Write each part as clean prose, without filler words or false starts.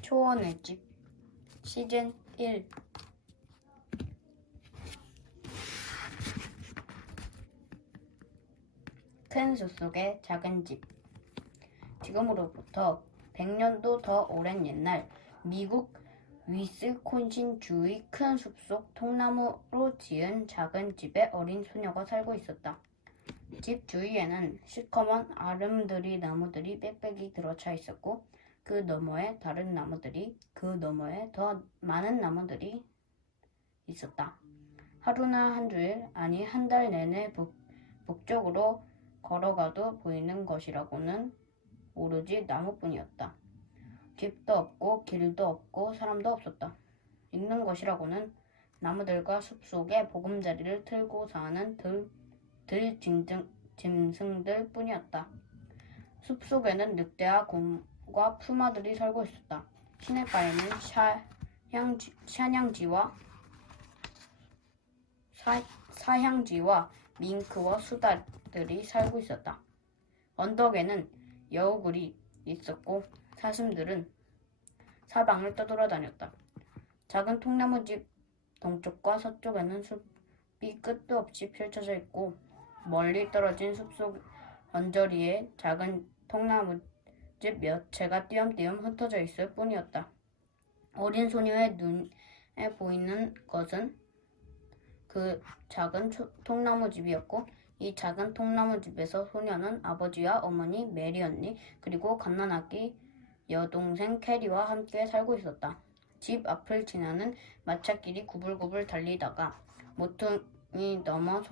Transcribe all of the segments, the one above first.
초원의 집 시즌 1. 큰 숲속의 작은 집. 지금으로부터 100년도 더 오랜 옛날, 미국 위스콘신 주의 큰 숲속 통나무로 지은 작은 집에 어린 소녀가 살고 있었다. 집 주위에는 시커먼 아름드리 나무들이 빽빽이 들어차 있었고, 그 너머에 다른 나무들이, 그 너머에 더 많은 나무들이 있었다. 하루나 한 주일, 아니 한 달 내내 북쪽으로 걸어가도 보이는 것이라고는 오로지 나무뿐이었다. 집도 없고 길도 없고 사람도 없었다. 있는 것이라고는 나무들과 숲속에 보금자리를 틀고 사는 짐승들 뿐이었다. 숲속에는 늑대와 곰과 푸마들이 살고 있었다. 시냇가에는 사향쥐와 밍크와 수달들이 살고 있었다. 언덕에는 여우굴이 있었고 사슴들은 사방을 떠돌아다녔다. 작은 통나무집 동쪽과 서쪽에는 숲이 끝도 없이 펼쳐져 있고 멀리 떨어진 숲속 언저리에 작은 통나무집 몇 채가 띄엄띄엄 흩어져 있을 뿐이었다. 어린 소녀의 눈에 보이는 것은 그 작은 통나무집이었고 이 작은 통나무집에서 소녀는 아버지와 어머니, 메리 언니, 그리고 갓난아기 여동생 캐리와 함께 살고 있었다. 집 앞을 지나는 마차길이 구불구불 달리다가 모퉁이 넘어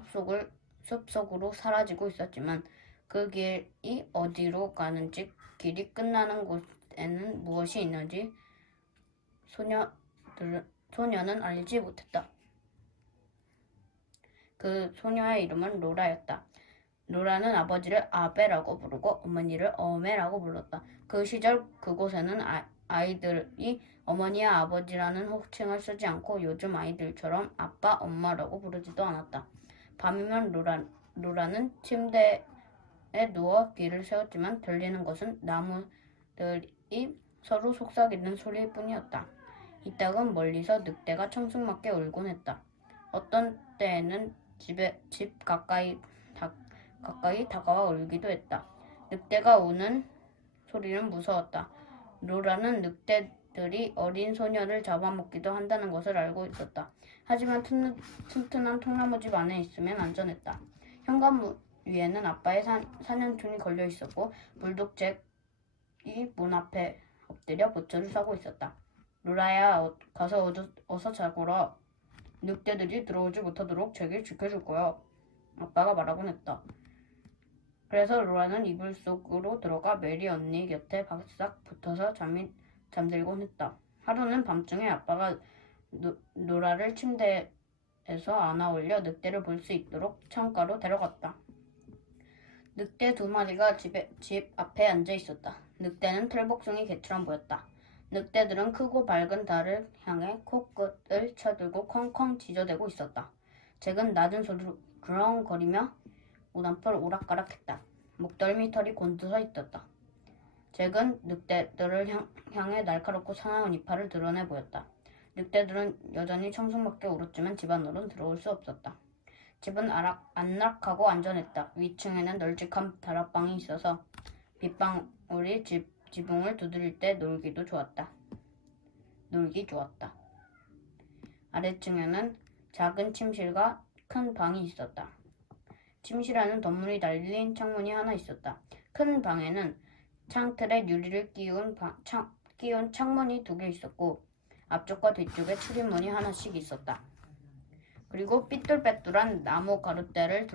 숲속으로 사라지고 있었지만 그 길이 어디로 가는지 길이 끝나는 곳에는 무엇이 있는지 소녀는 알지 못했다. 그 소녀의 이름은 로라였다. 로라는 아버지를 아베라고 부르고 어머니를 어메라고 불렀다. 그 시절 그곳에는 아이들이 어머니와 아버지라는 호칭을 쓰지 않고 요즘 아이들처럼 아빠, 엄마라고 부르지도 않았다. 밤이면 로라는 침대에 누워 귀를 세웠지만 들리는 것은 나무들이 서로 속삭이는 소리일 뿐이었다. 이따금 멀리서 늑대가 청승맞게 울곤 했다. 어떤 때에는 집 가까이 다가와 울기도 했다. 늑대가 우는 소리는 무서웠다. 로라는 늑대들이 어린 소녀를 잡아먹기도 한다는 것을 알고 있었다. 하지만 튼튼한 통나무집 안에 있으면 안전했다. 현관문 위에는 아빠의 사냥통이 걸려 있었고 불독 잭이 문 앞에 엎드려 보초를 싸고 있었다. 로라야, 가서 어서 자거라. 늑대들이 들어오지 못하도록 잭을 지켜줄 거야. 아빠가 말하곤 했다. 그래서 로라는 이불 속으로 들어가 메리 언니 곁에 바싹 붙어서 잠들곤 했다. 하루는 밤중에 아빠가 로라를 침대에서 안아 올려 늑대를 볼 수 있도록 창가로 데려갔다. 늑대 2마리가 집 앞에 앉아 있었다. 늑대는 털복숭이 개처럼 보였다. 늑대들은 크고 밝은 달을 향해 코끝을 쳐들고 쾅쾅 지저대고 있었다. 잭은 낮은 소리로 그렁거리며 문 앞을 오락가락했다. 목덜미 털이 곤두서 있었다. 잭은 늑대들을 향해 날카롭고 사나운 이빨을 드러내 보였다. 늑대들은 여전히 청승맞게 울었지만 집 안으로는 들어올 수 없었다. 집은 안락하고 안전했다. 위층에는 널찍한 다락방이 있어서 빗방울이 지붕을 두드릴 때 놀기 좋았다. 아래층에는 작은 침실과 큰 방이 있었다. 침실에는 덧문이 달린 창문이 하나 있었다. 큰 방에는 창틀에 유리를 끼운 창문이 2개 있었고 앞쪽과 뒤쪽에 출입문이 하나씩 있었다. 그리고 삐뚤빼뚤한 나무 가루대를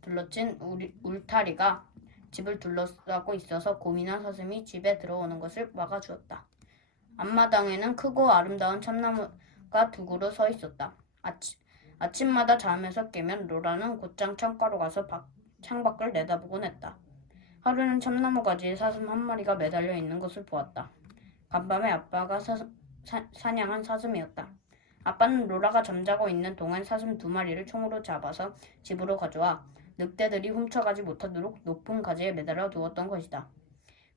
둘러친 울타리가 집을 둘러싸고 있어서 곰이나 사슴이 집에 들어오는 것을 막아주었다. 앞마당에는 크고 아름다운 참나무가 2그루 서 있었다. 아침마다 잠에서 깨면 로라는 곧장 창가로 가서 창밖을 내다보곤 했다. 하루는 참나무 가지에 사슴 1마리가 매달려 있는 것을 보았다. 간밤에 아빠가 사냥한 사슴이었다. 아빠는 로라가 잠자고 있는 동안 사슴 2마리를 총으로 잡아서 집으로 가져와 늑대들이 훔쳐가지 못하도록 높은 가지에 매달아 두었던 것이다.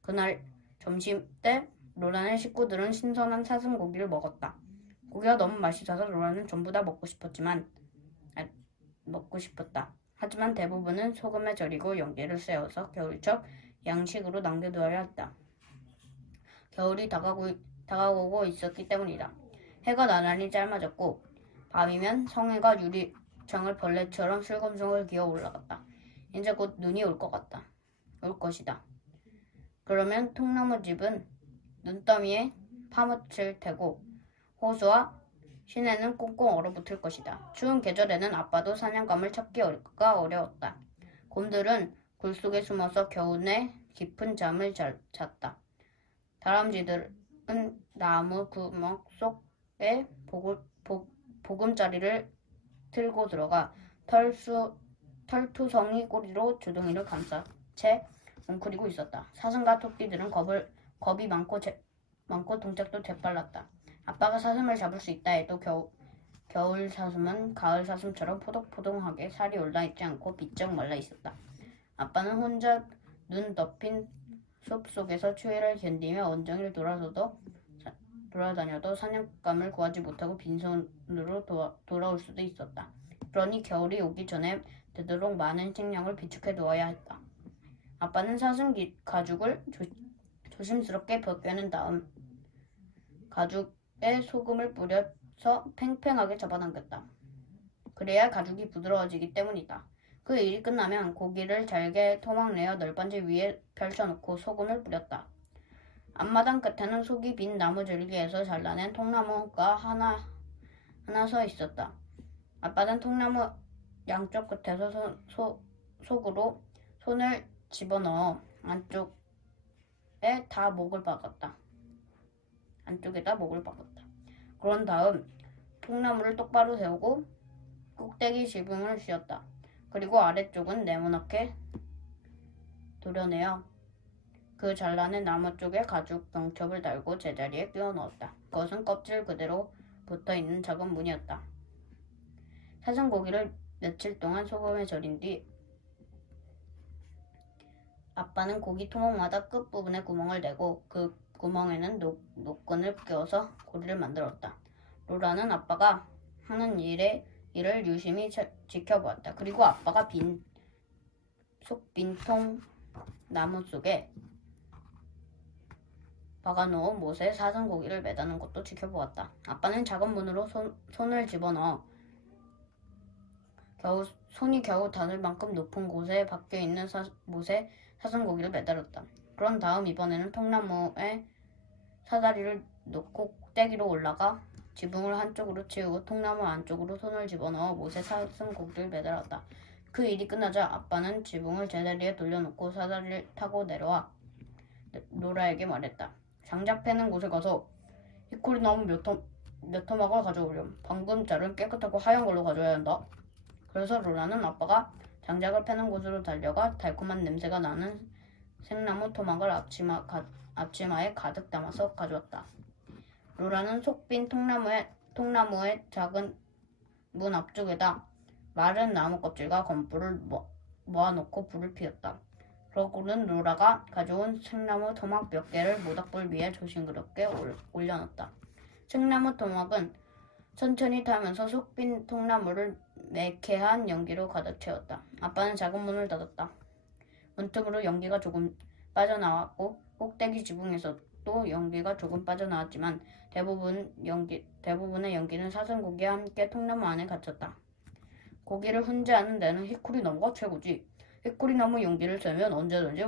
그날 점심때 로라의 식구들은 신선한 사슴고기를 먹었다. 고기가 너무 맛있어서 로라는 전부 다 먹고 싶었다. 하지만 대부분은 소금에 절이고 연기를 쐬어서 겨울철 양식으로 남겨두어야 했다. 겨울이 다가오고 있었기 때문이다. 해가 나란히 짧아졌고 밤이면 성에가 유리창을 벌레처럼 슬금슬금 기어 올라갔다. 이제 곧 눈이 올 것이다. 그러면 통나무 집은 눈더미에 파묻힐 테고 호수와 시내는 꽁꽁 얼어붙을 것이다. 추운 계절에는 아빠도 사냥감을 찾기가 어려웠다. 곰들은 굴 속에 숨어서 겨우내 깊은 잠을 잤다. 다람쥐들은 나무 구멍 속에 보금자리를 틀고 들어가 털투성이 꼬리로 주둥이를 감싸 채 웅크리고 있었다. 사슴과 토끼들은 겁이 많고 동작도 재빨랐다. 아빠가 사슴을 잡을 수 있다 해도 겨울 사슴은 가을 사슴처럼 포동포동하게 살이 올라있지 않고 비쩍 말라 있었다. 아빠는 혼자 눈 덮인 숲 속에서 추위를 견디며 온종일 돌아다녀도 사냥감을 구하지 못하고 빈손으로 돌아올 수도 있었다. 그러니 겨울이 오기 전에 되도록 많은 식량을 비축해 두어야 했다. 아빠는 사슴 가죽을 조심스럽게 벗겨낸 다음 가죽에 소금을 뿌려서 팽팽하게 잡아당겼다. 그래야 가죽이 부드러워지기 때문이다. 그 일이 끝나면 고기를 잘게 토막내어 널빤지 위에 펼쳐놓고 소금을 뿌렸다. 앞마당 끝에는 속이 빈 나무 줄기에서 잘라낸 통나무가 하나 서 있었다. 아빠는 통나무 양쪽 끝에서 속으로 손을 집어넣어 안쪽에다 목을 박았다. 그런 다음 통나무를 똑바로 세우고 꼭대기 지붕을 씌웠다. 그리고 아래쪽은 네모나게 도려내어 그 잘라낸 나무 쪽에 가죽 병첩을 달고 제자리에 끼워 넣었다. 그것은 껍질 그대로 붙어있는 작은 문이었다. 사슴고기를 며칠 동안 소금에 절인 뒤 아빠는 고기 토막마다 끝부분에 구멍을 내고 그 구멍에는 노끈을 끼워서 고리를 만들었다. 로라는 아빠가 하는 일을 유심히 지켜보았다. 그리고 아빠가 빈 통나무 속에 박아놓은 못에 사슴고기를 매다는 것도 지켜보았다. 아빠는 작은 문으로 손을 집어넣어 손이 겨우 닿을 만큼 높은 곳에 박혀있는 못에 사슴고기를 매달았다. 그런 다음 이번에는 통나무에 사다리를 놓고 꼭대기로 올라가 지붕을 한쪽으로 치우고 통나무 안쪽으로 손을 집어넣어 못에 사슴고기를 매달았다. 그 일이 끝나자 아빠는 지붕을 제자리에 돌려놓고 사다리를 타고 내려와 로라에게 말했다. 장작 패는 곳에 가서 히코리 나무 몇 토막을 가져오렴. 방금 자른 깨끗하고 하얀 걸로 가져야 한다. 그래서 로라는 아빠가 장작을 패는 곳으로 달려가 달콤한 냄새가 나는 생나무 토막을 앞치마에 가득 담아서 가져왔다. 로라는 속 빈 통나무의 작은 문 앞쪽에다 마른 나무 껍질과 건불을 모아놓고 불을 피웠다. 그러고는 로라가 가져온 생나무 토막 몇 개를 모닥불 위에 조심스럽게 올려놓았다. 생나무 토막은 천천히 타면서 속 빈 통나무를 매캐한 연기로 가득 채웠다. 아빠는 작은 문을 닫았다. 문틈으로 연기가 조금 빠져나왔고 꼭대기 지붕에서도 연기가 조금 빠져나왔지만 대부분의 연기는 사슴고기와 함께 통나무 안에 갇혔다. 고기를 훈제하는 데는 히코리 나무가 최고지. 히코리 나무 연기를 쐬면 언제든지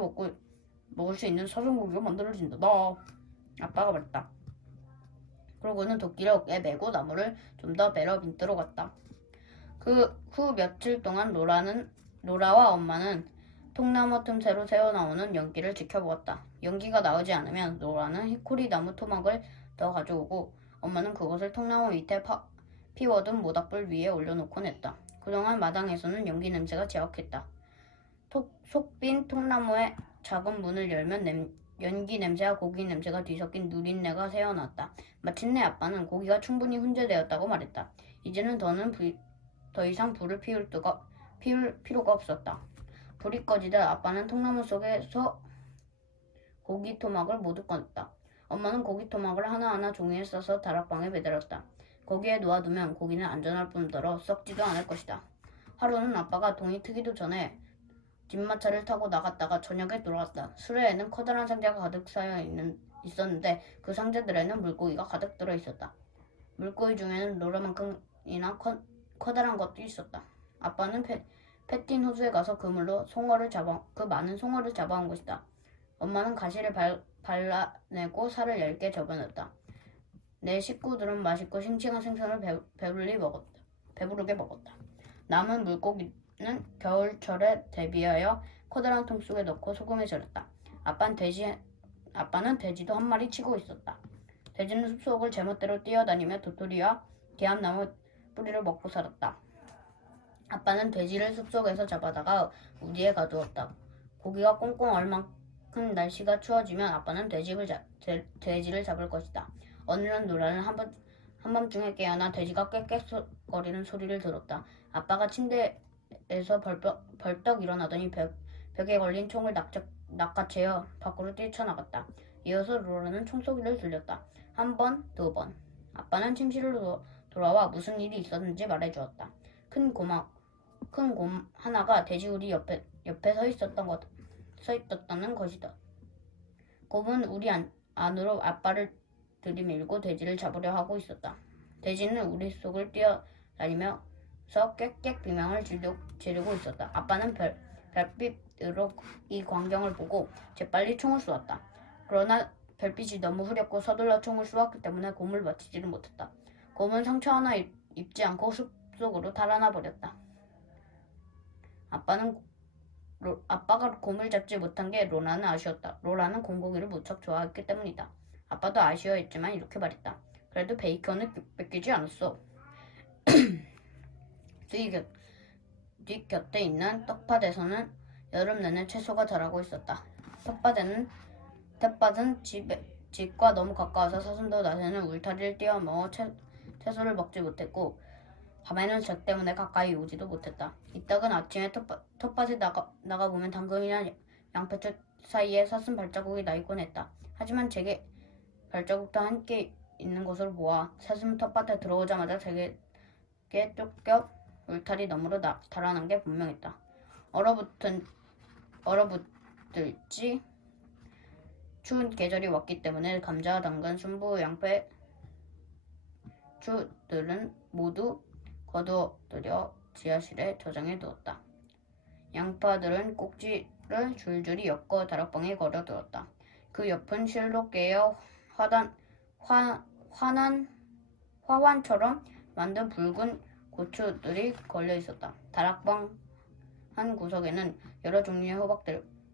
먹을 수 있는 사슴고기가 만들어진다. 아빠가 말했다. 그러고는 도끼를 어깨에 메고 나무를 좀 더 베러 빈뜨러 갔다. 그 후 며칠 동안 로라와 엄마는 통나무 틈새로 새어나오는 연기를 지켜보았다. 연기가 나오지 않으면 로라는 히코리 나무 토막을 더 가져오고 엄마는 그것을 통나무 밑에 피워둔 모닥불 위에 올려놓곤 했다. 그동안 마당에서는 연기 냄새가 지역했다. 속 빈 통나무의 작은 문을 열면 연기 냄새와 고기 냄새가 뒤섞인 누린내가 새어났다. 마침내 아빠는 고기가 충분히 훈제되었다고 말했다. 이제는 더 이상 불을 피울 필요가 없었다. 불이 꺼지자 아빠는 통나무 속에서 고기 토막을 모두 꺼냈다. 엄마는 고기 토막을 하나하나 종이에 싸서 다락방에 매달았다. 거기에 놓아두면 고기는 안전할 뿐더러 썩지도 않을 것이다. 하루는 아빠가 동이 트기도 전에 뒷마차를 타고 나갔다가 저녁에 돌아왔다. 수레에는 커다란 상자가 가득 있었는데 그 상자들에는 물고기가 가득 들어있었다. 물고기 중에는 노래만큼이나 커다란 것도 있었다. 아빠는 패틴 호수에 가서 그 많은 송어를 잡아온 것이다. 엄마는 가시를 발라내고 살을 얇게 접어넣었다. 내 식구들은 맛있고 싱싱한 생선을 배부르게 먹었다. 남은 물고기는 겨울철에 대비하여 커다란 통 속에 넣고 소금에 절였다. 아빠는 돼지도 한 마리 치고 있었다. 돼지는 숲속을 제멋대로 뛰어다니며 도토리와 개암나무 뿌리를 먹고 살았다. 아빠는 돼지를 숲속에서 잡아다가 우리에 가두었다. 고기가 꽁꽁 얼 만큼 날씨가 추워지면 아빠는 돼지를 잡을 것이다. 어느 날 노라는 한밤중에 깨어나 돼지가 꽥꽥거리는 소리를 들었다. 아빠가 침대에서 벌떡 일어나더니 벽에 걸린 총을 낚아채어 밖으로 뛰쳐나갔다. 이어서 로라는 총소리를 들렸다. 한 번, 두 번. 아빠는 침실로 돌아와 무슨 일이 있었는지 말해주었다. 큰 곰 하나가 돼지 우리 옆에 서 있었다는 것이다. 곰은 우리 안으로 아빠를 들이밀고 돼지를 잡으려 하고 있었다. 돼지는 우리 속을 뛰어다니면서 꽥꽥 비명을 지르고 있었다. 아빠는 별빛으로 이 광경을 보고 재빨리 총을 쏘았다. 그러나 별빛이 너무 흐렸고 서둘러 총을 쏘았기 때문에 곰을 맞히지를 못했다. 곰은 상처 하나 입지 않고 숲속으로 달아나 버렸다. 아빠가 곰을 잡지 못한 게 로라는 아쉬웠다. 로라는 곰고기를 무척 좋아했기 때문이다. 아빠도 아쉬워했지만 이렇게 말했다. 그래도 베이컨을 뺏기지 않았어. 뒤 곁에 있는 떡밭에서는 여름 내내 채소가 자라고 있었다. 텃밭은 집과 너무 가까워서 사슴도 낮에는 울타리를 뛰어넘어 채소를 먹지 못했고 밤에는 적 때문에 가까이 오지도 못했다. 이따금 아침에 텃밭에 나가보면 당근이나 양배추 사이에 사슴 발자국이 나 있곤 했다. 하지만 제게 발자국도 함께 있는 것으로 보아 사슴은 텃밭에 들어오자마자 제게 쫓겨 울타리 너머로 달아난 게 분명했다. 얼어붙을지 추운 계절이 왔기 때문에 감자, 당근, 순부, 양배추들은 모두 거두어들여 지하실에 저장해 두었다. 양파들은 꼭지를 줄줄이 엮어 다락방에 걸어두었다. 그 옆은 실로 깨어 화환처럼 만든 붉은 고추들이 걸려 있었다. 다락방 한 구석에는 여러 종류의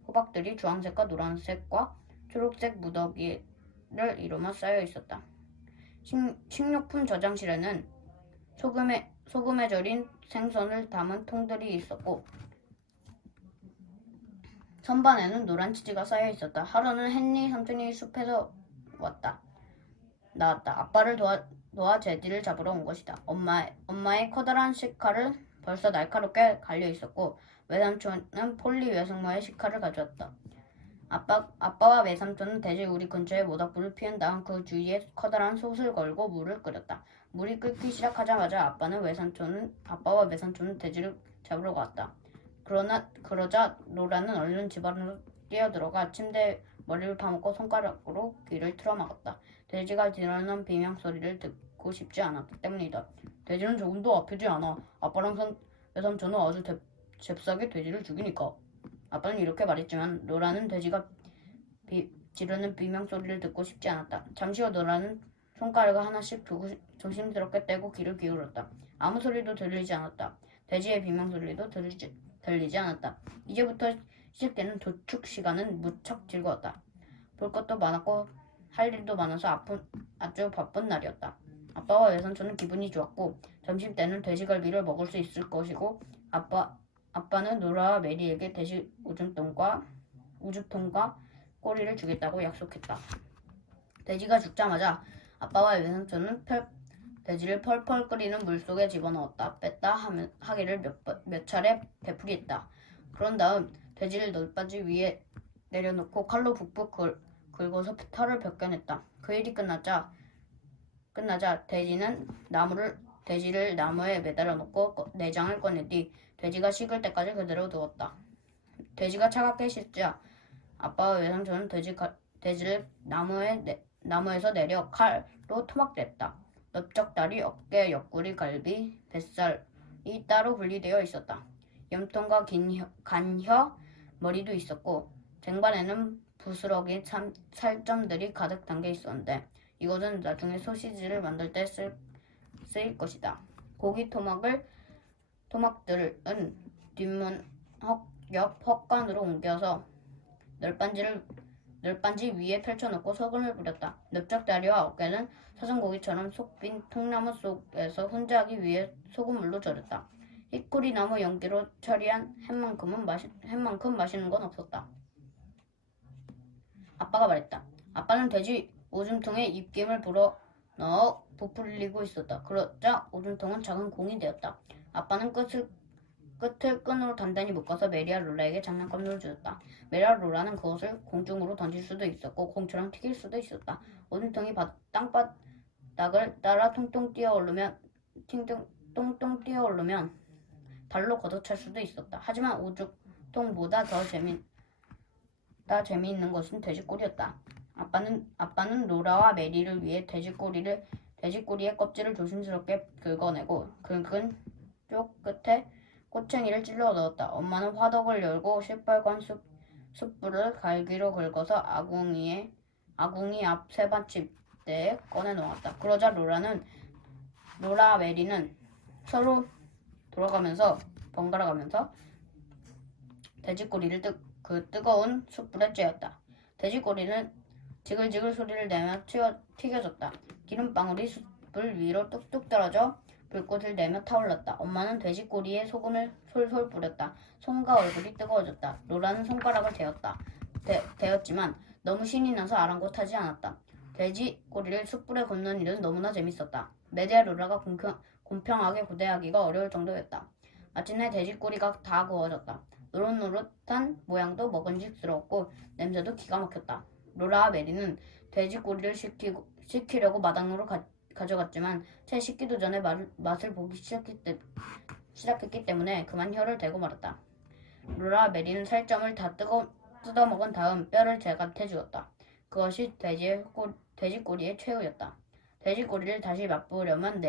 호박들이 주황색과 노란색과 초록색 무더기를 이루며 쌓여 있었다. 식료품 저장실에는 소금에 절인 생선을 담은 통들이 있었고 선반에는 노란 치즈가 쌓여 있었다. 하루는 헨리 삼촌이 숲에서 나왔다. 아빠를 도와 제디를 잡으러 온 것이다. 엄마의 커다란 식칼은 벌써 날카롭게 갈려 있었고 외삼촌은 폴리 외숙모의 식칼을 가져왔다. 아빠와 외삼촌은 돼지 우리 근처에 모닥불을 피운 다음 그 주위에 커다란 솥을 걸고 물을 끓였다. 물이 끓기 시작하자마자 아빠와 외삼촌은 돼지를 잡으러 갔다. 그러자 로라는 얼른 집 안으로 뛰어들어가 침대에 머리를 파묻고 손가락으로 귀를 틀어막았다. 돼지가 드러난 비명소리를 듣고 싶지 않았기 때문이다. 돼지는 조금도 아프지 않아. 아빠랑 외삼촌은 아주 잽싸게 돼지를 죽이니까. 아빠는 이렇게 말했지만 로라는 돼지가 지르는 비명소리를 듣고 싶지 않았다. 잠시 후 로라는 손가락을 하나씩 두고 조심스럽게 떼고 귀를 기울였다. 아무 소리도 들리지 않았다. 돼지의 비명소리도 들리지 않았다. 이제부터 시작되는 도축 시간은 무척 즐거웠다. 볼 것도 많았고 할 일도 많아서 아주 바쁜 날이었다. 아빠와 외삼촌은 기분이 좋았고 점심때는 돼지갈비를 먹을 수 있을 것이고 아빠는 노라와 메리에게 돼지 우주통과 꼬리를 주겠다고 약속했다. 돼지가 죽자마자 아빠와 외삼촌은 돼지를 펄펄 끓이는 물속에 집어넣었다 뺐다 하기를 몇 차례 되풀이했다. 그런 다음 돼지를 널바지 위에 내려놓고 칼로 북북 긁어서 털을 벗겨냈다. 그 일이 끝나자 돼지를 나무에 매달아 놓고 내장을 꺼낸 뒤 돼지가 식을 때까지 그대로 두었다. 돼지가 차갑게 식자 아빠와 외삼촌은 돼지를 나무에서 내려 칼로 토막댔다. 넓적다리, 어깨, 옆구리, 갈비, 뱃살이 따로 분리되어 있었다. 염통과 간혀, 머리도 있었고 쟁반에는 부스러기 살점들이 가득 담겨 있었는데 이것은 나중에 소시지를 만들 때 쓰일 것이다. 고기 토막들은 뒷문 옆 헛간으로 옮겨서 널빤지 위에 펼쳐놓고 소금을 뿌렸다. 넓적다리와 어깨는 사슴고기처럼 속 빈 통나무 속에서 혼자하기 위해 소금물로 절였다. 히쿠리나무 연기로 처리한 햄만큼 맛있는 건 없었다. 아빠가 말했다. 아빠는 돼지 오줌통에 입김을 불어넣어 부풀리고 있었다. 그러자 오줌통은 작은 공이 되었다. 아빠는 끝을 끈으로 단단히 묶어서 메리아 롤라에게 장난감으로 주었다. 메리아 롤라는 그것을 공중으로 던질 수도 있었고 공처럼 튀길 수도 있었다. 오줌통이 땅바닥을 따라 퉁퉁 뛰어오르면 발로 걷어찰 수도 있었다. 하지만 오줌통보다 더 재미있는 것은 돼지꼬리였다. 아빠는 로라와 메리를 위해 돼지꼬리의 껍질을 조심스럽게 긁어내고 긁은 쪽 끝에 꼬챙이를 찔러 넣었다. 엄마는 화덕을 열고 시뻘건 숯불을 갈기로 긁어서 아궁이 앞 세받침대에 꺼내 놓았다. 그러자 로라와 메리는 서로 번갈아 가면서 돼지꼬리를 뜨거운 숯불에 쬐었다. 돼지꼬리는 지글지글 소리를 내며 튀겨졌다. 기름방울이 숯불 위로 뚝뚝 떨어져 불꽃을 내며 타올랐다. 엄마는 돼지꼬리에 소금을 솔솔 뿌렸다. 손과 얼굴이 뜨거워졌다. 로라는 손가락을 대었지만 너무 신이 나서 아랑곳하지 않았다. 돼지꼬리를 숯불에 굽는 일은 너무나 재밌었다. 메리아 로라가 공평하게 구대하기가 어려울 정도였다. 마침내 돼지꼬리가 다 구워졌다. 노릇노릇한 모양도 먹음직스러웠고 냄새도 기가 막혔다. 로라와 메리는 돼지꼬리를 식히려고 마당으로 가져갔지만 채 식기도 전에 맛을 보기 시작했기 때문에 그만 혀를 대고 말았다. 로라와 메리는 살점을 다 뜯어먹은 다음 뼈를 제갓해 주었다. 그것이 돼지꼬리의 최후였다. 돼지꼬리를 다시 맛보려면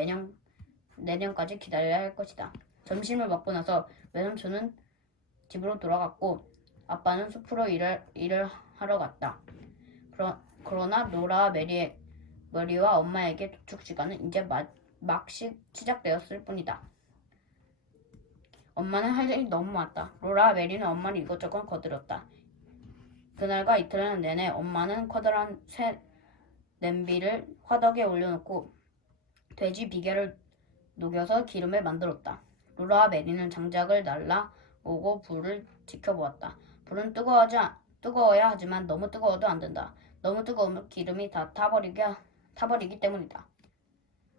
내년까지 기다려야 할 것이다. 점심을 먹고 나서 외삼촌은 집으로 돌아갔고 아빠는 숲으로 일을 하러 갔다. 그러나 로라와 메리와 엄마에게 도축 시간은 이제 막 시작되었을 뿐이다. 엄마는 할 일이 너무 많았다. 로라와 메리는 엄마를 이것저것 거들었다. 그날과 이틀 내내 엄마는 커다란 새 냄비를 화덕에 올려놓고 돼지 비계를 녹여서 기름을 만들었다. 로라와 메리는 장작을 날라오고 불을 지켜보았다. 불은 뜨거워야 하지만 너무 뜨거워도 안 된다. 너무 뜨거우면 기름이 다 타버리기 때문이다.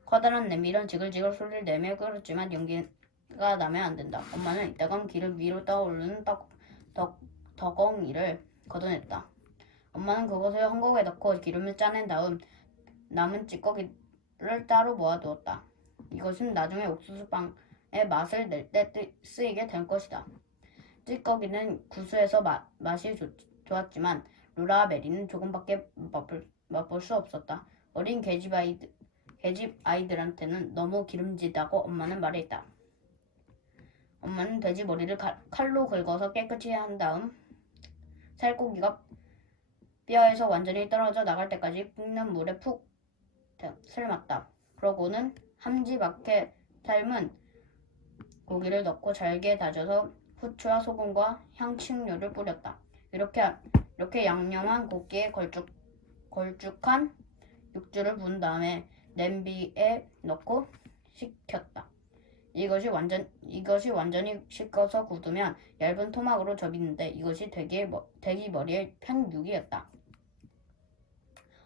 커다란 냄비는 지글지글 소리를 내며 끓었지만 연기가 나면 안 된다. 엄마는 이따금 기름 위로 떠오르는 덕엉이를 걷어냈다. 엄마는 그것을 헝겊에 넣고 기름을 짜낸 다음 남은 찌꺼기를 따로 모아두었다. 이것은 나중에 옥수수빵의 맛을 낼 때 쓰이게 될 것이다. 찌꺼기는 구수해서 맛이 좋았지만 로라와 메리는 조금밖에 맛볼 수 없었다. 어린 계집 아이들한테는 너무 기름지다고 엄마는 말했다. 엄마는 돼지 머리를 칼로 긁어서 깨끗이 한 다음 살코기가 뼈에서 완전히 떨어져 나갈 때까지 끓는 물에 푹 삶았다. 그러고는 함지박해 삶은 고기를 넣고 잘게 다져서 후추와 소금과 향신료를 뿌렸다. 이렇게 양념한 고기에 걸쭉한 육즙을 부은 다음에 냄비에 넣고 식혔다. 이것이 완전히 식어서 굳으면 얇은 토막으로 접이는데 이것이 돼지 머리의 편육이었다.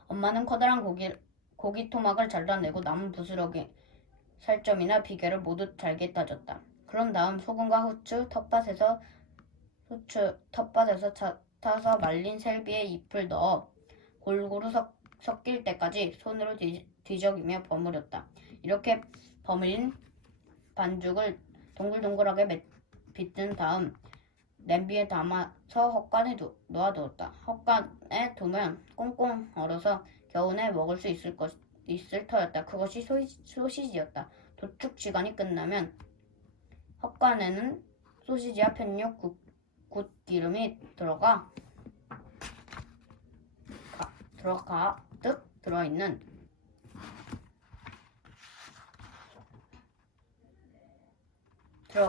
엄마는 커다란 고기 토막을 잘라내고 남은 부스러기 살점이나 비계를 모두 잘게 따졌다. 그런 다음 소금과 후추 텃밭에서 타서 말린 셀비에 잎을 넣어 골고루 섞일 때까지 손으로 뒤적이며 버무렸다. 이렇게 버무린 반죽을 동글동글하게 빚은 다음 냄비에 담아서 헛간에 놓아두었다. 헛간에 두면 꽁꽁 얼어서 겨우내 먹을 수 있을 터였다. 그것이 소시지였다. 도축 시간이 끝나면 헛간에는 소시지와 편육, 굿기름이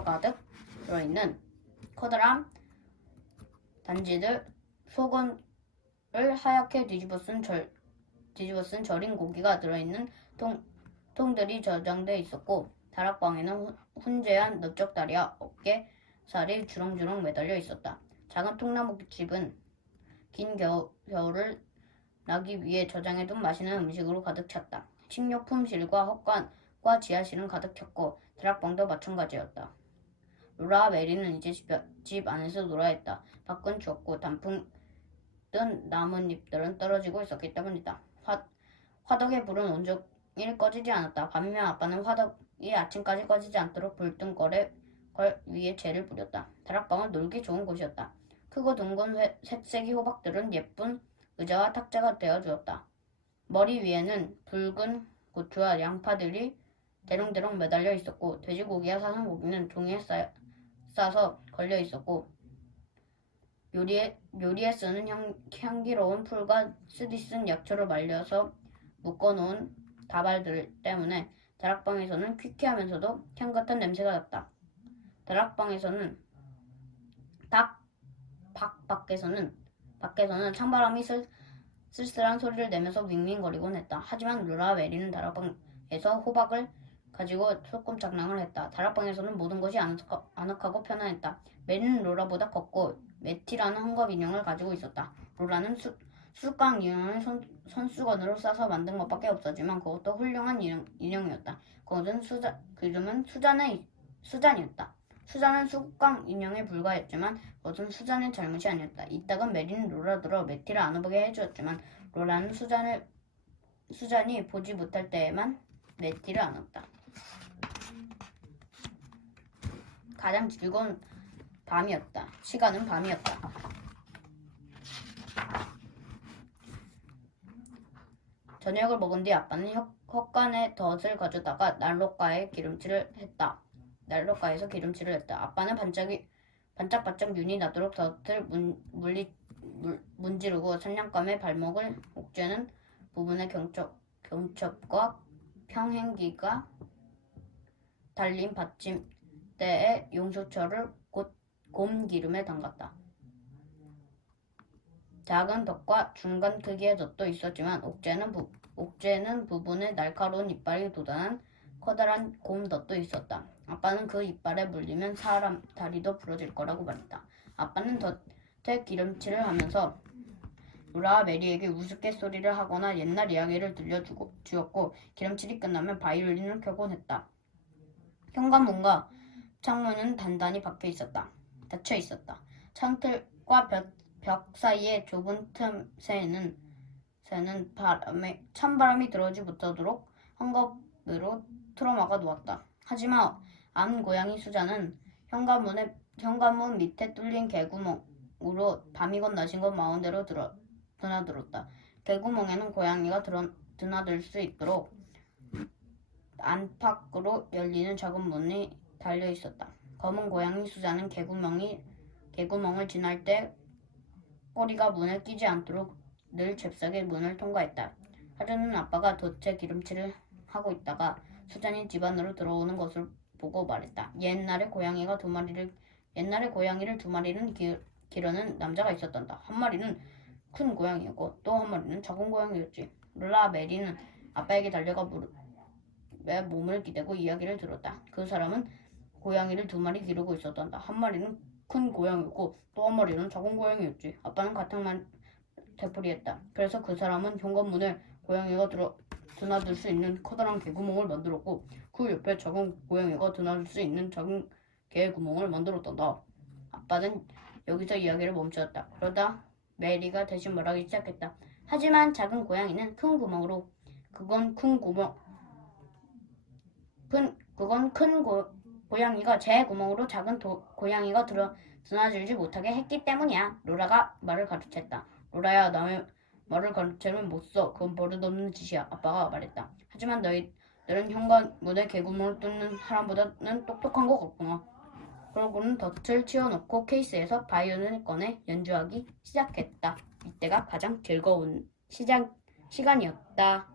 가득 들어있는 커다란 단지들 소금을 하얗게 뒤집어 쓴 절인 고기가 들어있는 통들이 저장돼 있었고 다락방에는 훈제한 넓적다리와 어깨살이 주렁주렁 매달려 있었다. 작은 통나무집은 긴 겨울을 나기 위해 저장해둔 맛있는 음식으로 가득 찼다. 식료품실과 헛간과 지하실은 가득 찼고 다락방도 마찬가지였다. 로라와 메리는 이제 집 안에서 놀아야 했다. 밖은 추웠고 단풍 뜬 나뭇잎들은 떨어지고 있었기 때문이다. 화덕의 불은 온종일 꺼지지 않았다. 밤이면 아빠는 화덕이 아침까지 꺼지지 않도록 불뜬 걸 위에 재를 뿌렸다. 다락방은 놀기 좋은 곳이었다. 크고 둥근 색색이 호박들은 예쁜 의자와 탁자가 되어주었다. 머리 위에는 붉은 고추와 양파들이 대롱대롱 매달려 있었고 돼지고기와 사슴고기는 종이에 싸서 걸려 있었고 요리에 쓰는 향기로운 풀과 쓰디쓴 약초를 말려서 묶어놓은 다발들 때문에 다락방에서는 퀴퀴하면서도 향긋한 냄새가 났다. 다락방에서는 밖에서는 찬바람이 쓸쓸한 소리를 내면서 윙윙거리곤 했다. 하지만 루라와 메리는 다락방에서 호박을 가지고 소꿉 장난을 했다. 다락방에서는 모든 것이 아늑하고 편안했다. 메리는 로라보다 컸고 매티라는 헝겊 인형을 가지고 있었다. 로라는 숯광 인형을 손수건으로 싸서 만든 것밖에 없었지만 그것도 훌륭한 인형이었다. 그름은 수잔이었다. 수잔은 숯광 인형에 불과했지만 그것은 수잔의 잘못이 아니었다. 이따금 메리는 로라더러 매티를 안아보게 해주었지만 로라는 수잔이 보지 못할 때에만 매티를 안았다. 가장 즐거운 밤이었다. 시간은 밤이었다. 저녁을 먹은 뒤 아빠는 헛간에 덫을 가져다가 난로가에서 기름칠을 했다. 아빠는 반짝반짝 윤이 나도록 덫을 문지르고 사냥감의 발목을 옥죄는 부분에 경첩과 평행기가 달린 받침대에 용소철을 곰기름에 담갔다. 작은 덫과 중간 크기의 덫도 있었지만 옥죄는 부분에 날카로운 이빨이 돋아난 커다란 곰 덫도 있었다. 아빠는 그 이빨에 물리면 사람 다리도 부러질 거라고 말했다. 아빠는 덫에 기름칠을 하면서 루라와 메리에게 우스갯소리를 하거나 옛날 이야기를 들려주었고 기름칠이 끝나면 바이올린을 켜곤 했다. 현관문과 창문은 단단히 닫혀 있었다. 창틀과 벽 사이의 좁은 틈새는 찬바람이 들어오지 못하도록 헝겊으로 틀어막아 놓았다. 하지만 암고양이 수잔은 현관문 밑에 뚫린 개구멍으로 밤이건 낮이건 마음대로 드나들었다. 개구멍에는 고양이가 드나들 수 있도록 안팎으로 열리는 작은 문이 달려 있었다. 검은 고양이 수잔은 개구멍을 지날 때 꼬리가 문에 끼지 않도록 늘 잽싸게 문을 통과했다. 하루는 아빠가 덫에 기름칠을 하고 있다가 수잔이 집 안으로 들어오는 것을 보고 말했다. 옛날에 고양이를 두 마리는 기르는 남자가 있었단다. 한 마리는 큰 고양이였고 또 한 마리는 작은 고양이였지. 룰라 메리는 아빠에게 달려가 무릎에 몸을 기대고 이야기를 들었다. 그 사람은 고양이를 두 마리 기르고 있었단다. 한 마리는 큰 고양이였고 또 한 마리는 작은 고양이였지. 아빠는 같은 말 되풀이했다. 그래서 그 사람은 현관문에 고양이가 드나들 수 있는 커다란 개구멍을 만들었고 그 옆에 작은 고양이가 드나들 수 있는 작은 개구멍을 만들었단다. 아빠는 여기서 이야기를 멈추었다. 그러다 메리가 대신 말하기 시작했다. 하지만 작은 고양이는 큰 구멍으로 그건 큰 고양이가 제 구멍으로 작은 고양이가 드나들지 못하게 했기 때문이야. 로라가 말을 가르쳤다. 로라야, 남의 말을 가르치면 못 써. 그건 버릇없는 짓이야. 아빠가 말했다. 하지만 너는 현관문에 개구멍을 뚫는 사람보다는 똑똑한 것 같구나. 그러고는 덫을 치워놓고 케이스에서 바이올린을 꺼내 연주하기 시작했다. 이때가 가장 즐거운 시간이었다.